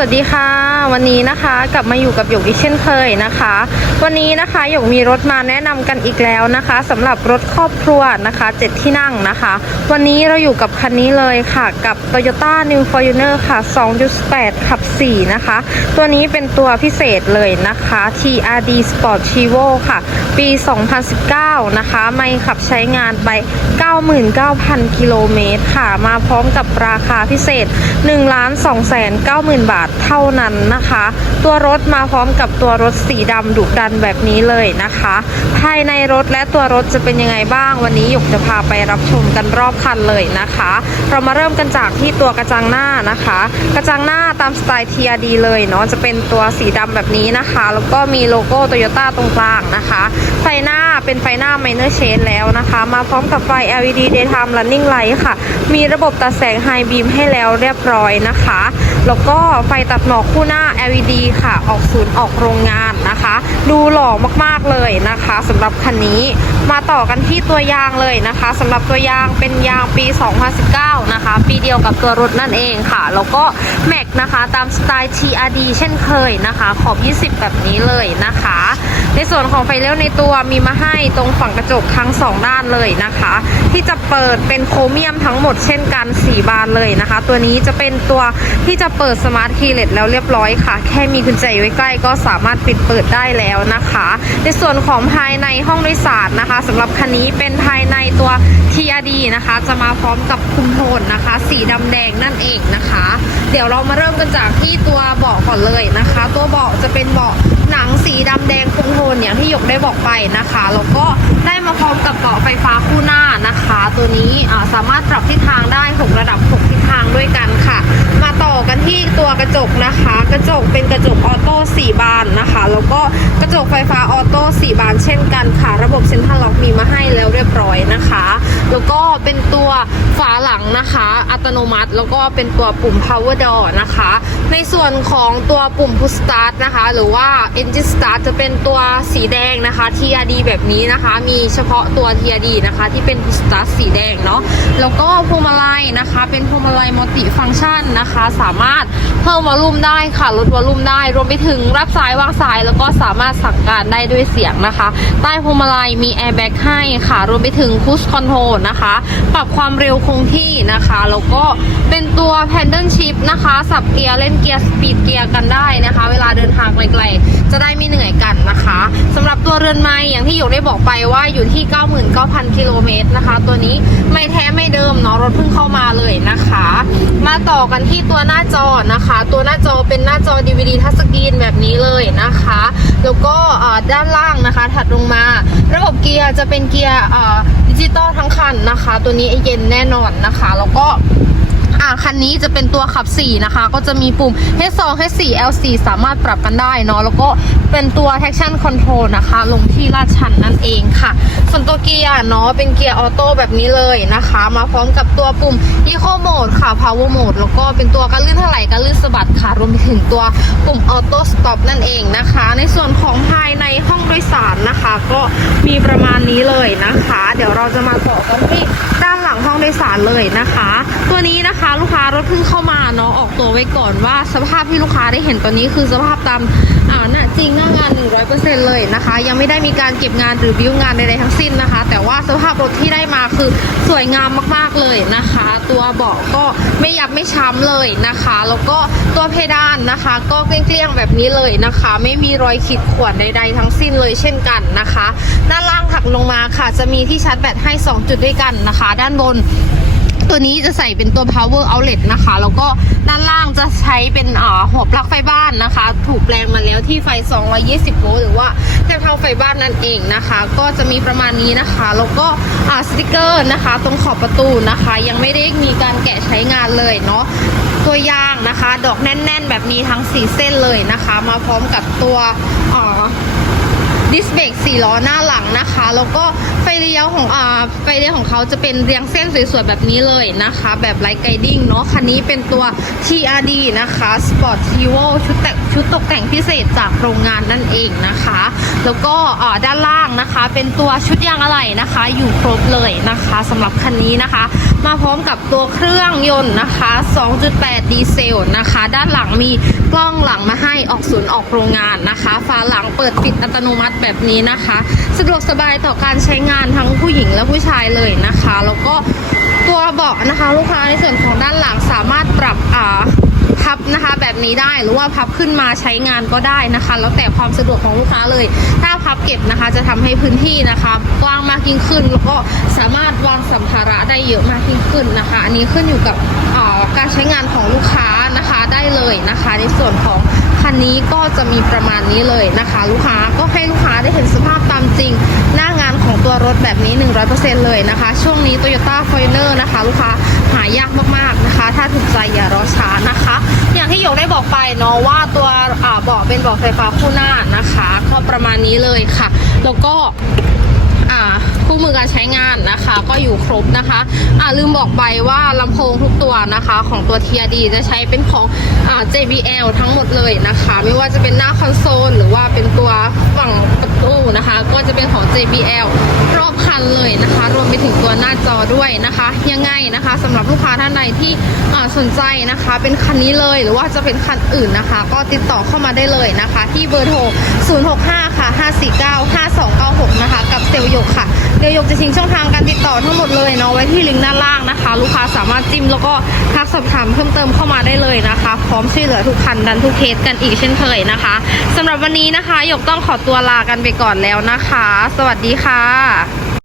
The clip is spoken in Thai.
สวัสดีค่ะ วันนี้นะคะกลับมาอยู่กับหยกอีกเช่นเคยนะคะ วันนี้นะคะหยกมีรถมาแนะนำกันอีกแล้วนะคะสำหรับรถครอบครัวนะคะเจ็ดที่นั่งนะคะ วันนี้เราอยู่กับคันนี้เลยค่ะ กับ Toyota New Fortuner ค่ะ 2.8 ขับ 4 นะคะ ตัวนี้เป็นตัวพิเศษเลยนะคะ TRD Sport Chivo ค่ะ ปี 2019 นะคะ ไม่ขับใช้งานไป 99,000 กิโลเมตรค่ะ มาพร้อมกับราคาพิเศษ 1 2 9 0 0 0 0 บาทเท่านั้นนะคะ ตัวรถมาพร้อมกับตัวรถสีดำดุดันแบบนี้เลยนะคะ ภายในรถและตัวรถจะเป็นยังไงบ้าง วันนี้หยกจะพาไปรับชมกันรอบคันเลยนะคะ เรามาเริ่มกันจากที่ตัวกระจังหน้านะคะ กระจังหน้าตามสไตล์ TRD เลยเนาะจะเป็นตัวสีดำแบบนี้นะคะ แล้วก็มีโลโก้โตโยต้าตรงกลางนะคะ ไฟหน้าเป็นไฟหน้า Minor Change แล้วนะคะ มาพร้อมกับไฟ LED Daytime Running Light ค่ะ มีระบบตัดแสง High Beam ให้แล้วเรียบร้อยนะคะ แล้วก็ไฟตัดหมอกคู่หน้า LED ค่ะ ออกศูนย์ออกโรงงานนะคะ ดูหล่อมากๆเลยนะคะสำหรับคันนี้มาต่อกันที่ตัวยางเลยนะคะสำหรับตัวยางเป็นยางปี 2019 นะคะ ปีเดียวกับตัวรถนั่นเองค่ะ แล้วก็แม็กนะคะตามสไตล์ TRD เช่นเคยนะคะ ขอบ 20 แบบนี้เลยนะคะ ในส่วนของไฟเลี้ยวในตัวมีมาให้ตรงฝั่งกระจกทั้ง 2 ด้านเลยนะคะ ที่จะเปิดเป็นโครเมียมทั้งหมดเช่นกัน 4 บานเลยนะคะ ตัวนี้จะเป็นตัวที่จะเปิดสมาร์ทคีย์เลสแล้วเรียบร้อยค่ะ แค่มีกุญแจอยู่ใกล้ก็สามารถปิดเปิดได้แล้วนะคะ ในส่วนของภายในห้องโดยสารนะคะสำหรับคันนี้เป็นภายในตัว TRD นะคะ จะมาพร้อมกับคุมโทนนะคะ สีดำแดงนั่นเองนะคะ เดี๋ยวเรามาเริ่มกันจากที่ตัวเบาะก่อนเลยนะคะ ตัวเบาะจะเป็นเบาะหนังสีดำแดงคุมโทนอย่างที่หยกได้บอกไปนะคะแล้วก็ได้มาพร้อมกับเบาะไฟฟ้าคู่หน้านะคะ ตัวนี้สามารถปรับทิศทางได้ 6 ระดับ 6 ทิศทางด้วยกันค่ะ มา อกันที่ตัวกระจกนะคะ กระจกเป็นกระจกออโต้4บานนะคะ แล้วก็กระจกไฟฟ้าออโต้4บานเช่นกันค่ะ ระบบเซ็นทรัลล็อกมีมาให้แล้วเรียบร้อยนะคะ เป็นตัวฝาหลังนะคะ อัตโนมัติ แล้วก็เป็นตัวปุ่ม power door นะคะ ในส่วนของตัวปุ่ม push start นะคะ หรือว่า engine start จะเป็นตัวสีแดงนะคะ TRD แบบนี้นะคะ มีเฉพาะตัว TRD นะคะ ที่เป็น push start สีแดงเนาะแล้วก็พวงมาลัยนะคะ เป็นพวงมาลัยมัลติฟัง c t ชันนะคะ สามารถเพิ่มวอลลุ่มได้ค่ะลดวอลลุ่มได้ รวมไปถึงรับสายวางสายแล้วก็สามารถสั่งการได้ด้วยเสียงนะคะ ใต้พวงมาลัยมีแอร์แบ็กให้ค่ะ รวมไปถึงคูสคอนโทรลนะคะปรับความเร็วคงที่นะคะ แล้วก็เป็นตัวแพนเดิลชิพนะคะ สับเกียร์เล่นเกียร์สปีดเกียร์กันได้นะคะ เวลาเดินทางไกลๆ จะได้ไม่เหนื่อยกันนะคะสำหรับตัวเรือนไม้อย่างที่หยกได้บอกไปว่าอยู่ที่ 99,000 กิโลเมตรนะคะ ตัวนี้ไม่แท้ไม่เดิมเนาะรถเพิ่งเข้ามาเลยนะคะ มาต่อกันที่ตัวหน้าจอนะคะ ตัวหน้าจอเป็นหน้าจอ DVD ทัชสกรีนแบบนี้เลยนะคะ แล้วก็ ด้านล่างนะคะ ถัดลงมา ระบบเกียร์จะเป็นเกียร์เอ่อดิจิตอลทั้งคันนะคะ ตัวนี้เย็นแน่นอนนะคะ แล้วก็อ่าคันนี้จะเป็นตัวขับ 4 นะคะ ก็จะมีปุ่ม H2 H4 L4 สามารถปรับกันได้เนาะแล้วก็เป็นตัว traction control นะคะ ลงที่ลาดชันนั่นเองค่ะ ส่วนตัวเกียร์เนาะเป็นเกียร์ออโต้แบบนี้เลยนะคะ มาพร้อมกับตัวปุ่ม Eco Mode ค่ะ Power Mode แล้วก็เป็นตัวการลื่นเท่าไหร่การลื่น บัดค่ะ รวมไปถึงตัวปุ่ม Auto Stop นั่นเองนะคะ ในส่วนของภายในห้องโดยสารนะคะ ก็มีประมาณนี้เลยนะคะ เดี๋ยวเราจะมาต่อกันที่ด้านหลังห้องโดยสารเลยนะคะ ตัวนี้นะคะลูกค้ารถเพิ่งเข้ามาเนาะออกตัวไว้ก่อนว่าสภาพที่ลูกค้าได้เห็นตอนนี้คือสภาพตามอ่าน้าจริงหน้างาน 100%เลยนะคะ ยังไม่ได้มีการเก็บงานหรือบิวงานใดๆทั้งสิ้นนะคะ แต่ว่าสภาพรถที่ได้มาคือสวยงามมากๆเลยนะคะ ตัวเบาะก็ ไม่ยับไม่ช้ำเลยนะคะ แล้วก็ตัวเพดานนะคะ ก็เกลี้ยงๆแบบนี้เลยนะคะ ไม่มีรอยขีดข่วนใดๆทั้งสิ้นเลยเช่นกันนะคะ ด้านล่างถักลงมาค่ะ จะมีที่ชาร์จแบตให้ 2 จุดด้วยกันนะคะ ด้านบน ตัวนี้จะใส่เป็นตัว power outlet นะคะ แล้วก็ด้านล่างจะใช้เป็นอ่าหัวปลั๊กไฟบ้านนะคะ ถูกแปลงมาแล้วที่ไฟ 220 โวลต์หรือว่าแค่เท่าไฟบ้านนั่นเองนะคะ ก็จะมีประมาณนี้นะคะ แล้วก็อ่าสติกเกอร์นะคะ ตรงขอบประตูนะคะ ยังไม่ได้มีการแกะใช้งานเลยเนาะตัวยางนะคะ ดอกแน่น ๆ แบบนี้ทั้ง 4 เส้นเลยนะคะ มาพร้อมกับตัวอ่าดิสเบรกสี่ล้อหน้าหลังนะคะ แล้วก็ ฟเลี้ยวของอ่าไฟเลี้ยวของเขาจะเป็นเรียงเส้นสวยๆแบบนี้เลยนะคะ แบบไลท์ไกดิ้งเนาะคันนี้เป็นตัว TRD นะคะ Sport t i v o ชุดแต่งชุดตกแต่งพิเศษจากโรงงานนั่นเองนะคะ แล้วก็อ่ด้านล่างนะคะเป็นตัวชุดยางอะไหล่นะคะ อยู่ครบเลยนะคะสำหรับคันนี้นะคะ มาพร้อมกับตัวเครื่องยนต์นะคะ 2.8 ดีเซลนะคะ ด้านหลังมีกล้องหลังมาให้ออกศูนย์ออกโรงงานนะคะฝาหลังเปิดปิดอัตโนมัติแบบนี้นะคะ สะดวกสบายต่อการใช้งานทั้งผู้หญิงและผู้ชายเลยนะคะ แล้วก็ตัวเบาะนะคะ ลูกค้าในส่วนของด้านหลังสามารถปรับอ่าพับนะคะแบบนี้ได้หรือว่าพับขึ้นมาใช้งานก็ได้นะคะ แล้วแต่ความสะดวกของลูกค้าเลย ถ้าพับเก็บนะคะจะทำให้พื้นที่นะคะกว้างมากยิ่งขึ้น แล้วก็สามารถวางสัมภาระได้เยอะมากยิ่งขึ้นนะคะ อันนี้ขึ้นอยู่กับ การใช้งานของลูกค้านะคะได้เลยนะคะ ในส่วนของคันนี้ก็จะมีประมาณนี้เลยนะคะ ลูกค้าก็ให้ลูกค้าได้เห็นสภาพตามจริง หน้างานของตัวรถแบบนี้ 100%เลยนะคะ ช่วงนี้ Toyota f o r t u n e r นะคะ ลูกค้าหายากมากๆนะคะ ถ้าถูกใจอย่ารอช้านะคะ อย่างที่หยกได้บอกไปเนาะว่าตัวเบาะเป็นเบาะไฟฟ้าคู่หน้านะคะ ก็ประมาณนี้เลยค่ะ แล้วก็ อ่าคู่มือการใช้งานนะคะ ก็อยู่ครบนะคะอ่าลืมบอกไปว่าลำโพงทุกตัวนะคะ ของตัว TRD จะใช้เป็นของอ่า JBL ทั้งหมดเลยนะคะ ไม่ว่าจะเป็นหน้าคอนโซลหรือว่าเป็นตัวฝั่งประตูนะคะ ก็จะเป็นของ JBL รอบคันเลยนะคะ รวมไปถึงตัวหน้าจอด้วยนะคะ ยังไงนะคะสำหรับลูกค้าท่านใดที่อ่าสนใจนะคะ เป็นคันนี้เลยหรือว่าจะเป็นคันอื่นนะคะ ก็ติดต่อเข้ามาได้เลยนะคะ ที่เบอร์โทร 065 ค่ะ 549 5296 นะคะ กับเซลล์ยกค่ะ เดี๋ยวหยกจะทิ้งช่องทางการติดต่อทั้งหมดเลยเนาะไว้ที่ลิงก์ด้านล่างนะคะ ลูกค้าสามารถจิ้มแล้วก็ทักสอบถามเพิ่มเติมเข้ามาได้เลยนะคะ พร้อมช่วยเหลือทุกคันดันทุกเคสกันอีกเช่นเคยนะคะสำหรับวันนี้นะคะหยกต้องขอตัวลากันไปก่อนแล้วนะคะ สวัสดีค่ะ